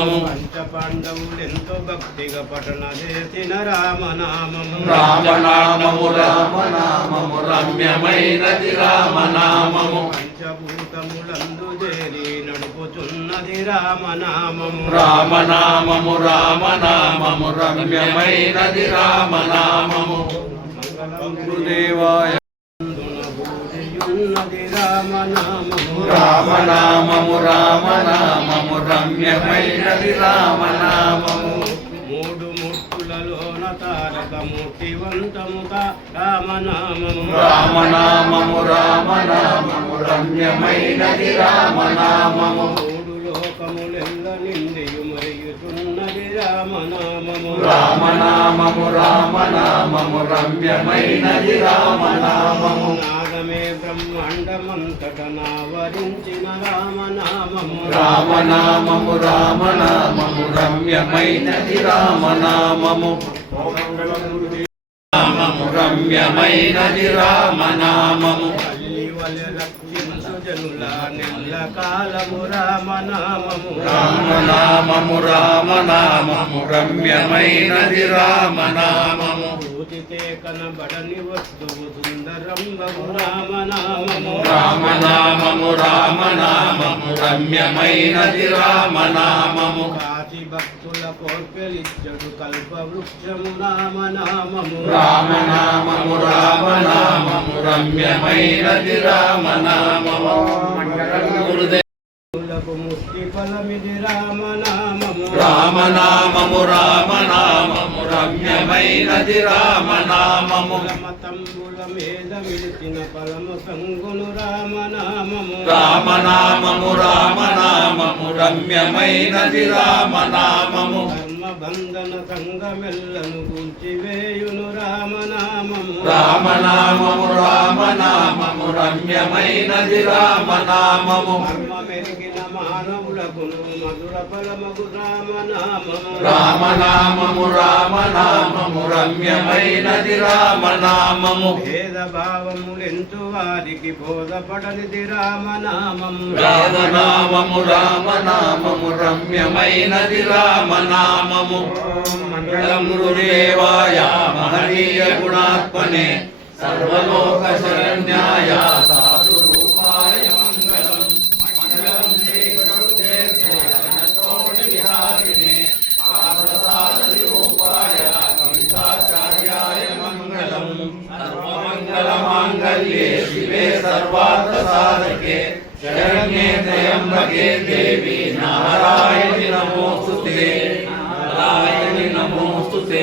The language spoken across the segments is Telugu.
రామనామము పంచ పాండవులెంతో భక్తిగా పఠన చేసిన రామనామము రామనామము రామనామము రమ్యమైనది రామనామము పంచభూతములందు చేరి నడుపుచున్నది రామనామము రామనామము రామనామము రమ్యమైనది రామనామము గురుదేవాయ ఉన్నది రామనామము రామనామము రామనామము రమ్యమైనది రామనామము మూడు ముక్కులలోన తారక మూర్తివంతముత రామనామము రామనామము రామనామము రమ్యమైనది రామనామము మూడు లోకములెల్ల నిండియు మరియుతున్నది రామనామము రామనామము రామనామము రమ్యమైనది రామనామము నాదమే బ్రహ్మాండమంతట నావరించిన రామనామము రామనామము రామనామము రమ్యమైనది రామనామము నామము రమ్యమైనది రామనామము తల్లి వలె రక్షించు జనుల నెల్ల కాలము రామనామము రామనామము రామనామము రమ్యమైనది రామనామము పూజితే కనబడని వస్తువు సుందరంబు రామనామము రామనామము రామనామము రమ్యమైనది రామనామము కాచి భక్తుల కోర్కెలిచ్చడు కల్ప వృక్షము రామనామము రామనామము రామనామము రమ్యమైనది రామనామము గురుదేవులకు ముక్తి ఫలమిది రామనామము రామనామము రామనామము రమ్యమైనది రామనామము మతంబుల మీద మిలిచిన ఫలము సంగును రామనామము రామనామము రామనామము రమ్యమైనది రామనామము కర్మ బంధన సంగమెల్లను కూల్చివేయును రామనామము రామనామము రామనామము రమ్యమైనది రామనామము కర్మ మెరిగిన మానవులకును మధుర ఫలమగు రామనామము రామనామము రామనామము రమ్యమైనది రామనామము భేద భావములెంతు వారికి బోధపడనిది రామనామము రామనామము రామనామము రమ్యమైనది రామనామము మంగళం గురుదేవాయ మహనీయ గుణాత్మనే సర్వలోక శరణ్యాయ సాధు రూపాయ మంగళం మంగళం శ్రీ గురుదేవాయ విహారిణే ఆప్రసాది రూపాయ కవితాచార్యాయ మంగళం సర్వమంగళ మాంగళ్యే శివే సర్వార్థ సాధకే శరణ్యే త్రయంబకే దేవి నారాయణి నమోస్తుతే నారాయణి నమోస్తుతే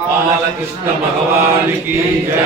బాలకృష్ణ భగవానికి జయ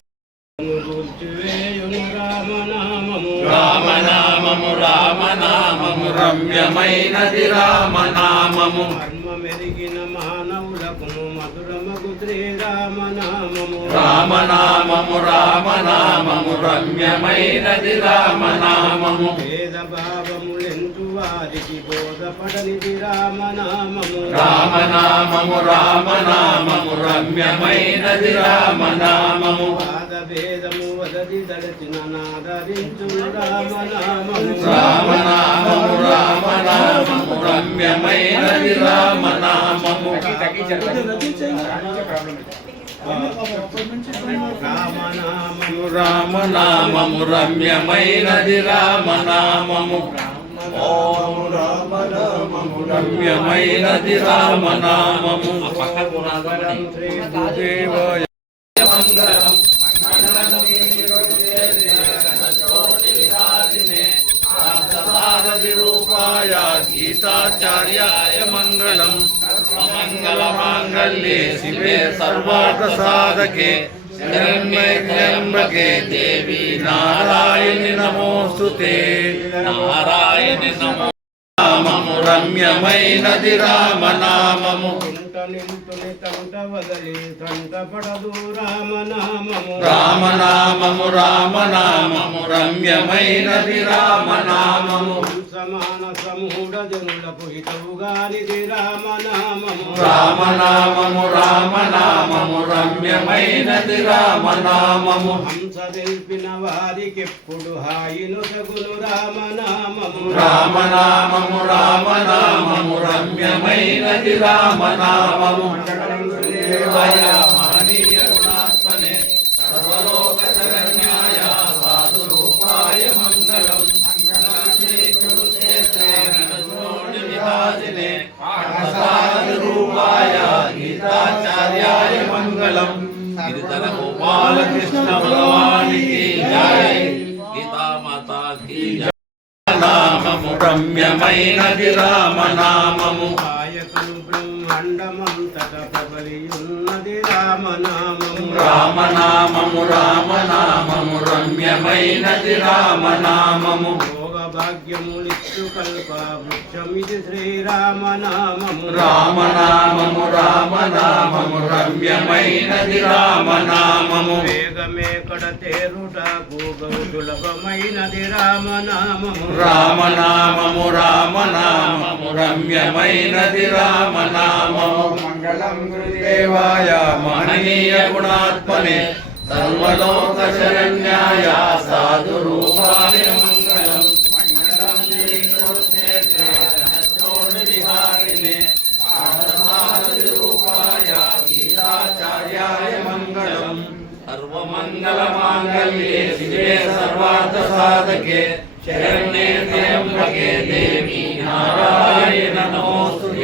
కూల్చివేయును రామనామము రామనామము రామనామము రమ్యమైనది రామనామము కర్మ మెరిగిన మానవులకును మధురమగు శ్రీరామనామము రామనామము రామనామము రమ్యమైనది రామనామము భేద భావములెంతు వారికి బోధపడనిది రామనామము రామనామము రామనామము రమ్యమైనది రామనామము పాద భేదము వదది దళచిన నాదరించు రామనామము రామనామము రామనామము రమ్యమైనది రామనామము రామనామము రామనామము రమ్యమైనది రామనామము ఓం రామనామము రమ్యమైనది రామనామము శ్రీ గురుదేవాయ మంగళం రూపాయ గీతాచార్యాయ మంగళం మంగళ మాంగళ్యే శివే సర్వార్థ సాధకే శరణ్యే త్ర్యంబకే దేవి నారాయణి నమోస్తుతే నారాయణి నమో నామము రమ్యమైనది రామనామము నింటుని తంట వదలి తంట పడదు రామనామము రామనామము రామనామము రమ్యమైనది రామనామము సమాన సమూఢ జనులకు హితవుగానిది రామనామము రామనామము రామనామము రమ్యమైనది రామనామము హంస తెలిపిన వారికెప్పుడు హాయిను సగును రామనామము రామనామము రామనామము నామము రమ్యమైనది రామనామము దేవాయ మహనీయ గుణాత్మనే సర్వలోక శరణ్యాయ సాధు రూపాయ మంగళం విహారిణే సాధు రూపాయ గీతాచార్యాయ మంగళం గిరిధర గోపాలకృష్ణ భగవానికి జై గీతా మాతా కీ జై నామము రమ్యమైనది రామనామము ఆయకను బ్రహ్మాండమంతట ప్రబలియున్నది రామనామము రామనామము రామనామము రమ్యమైనది రామనామము భోగ భాగ్యములిచ్చు కల్ప వృక్షమిది శ్రీరామనామము రామనామము రామనామము రమ్యమైనది రామనామము వేగమే కడ తేరుట సులభమైనది రామనామము రామనామము రామనామము రమ్యమైనది రామనామము మంగళం దేవాయ మహనీయ గుణాత్మనే సర్వలోక శరణ్యాయ సాధు రూపాయ మంగళం మంగళం శ్రీకృష్ణేత్రే విహారిణే సాధు రూపాయ గీతాచార్యాయ మంగళం సర్వమంగళ మాంగళ్యే శివే సర్వార్థ సాధకే శరణ్యే త్ర్యంబకే దేవి నారాయణ నమోస్తుతే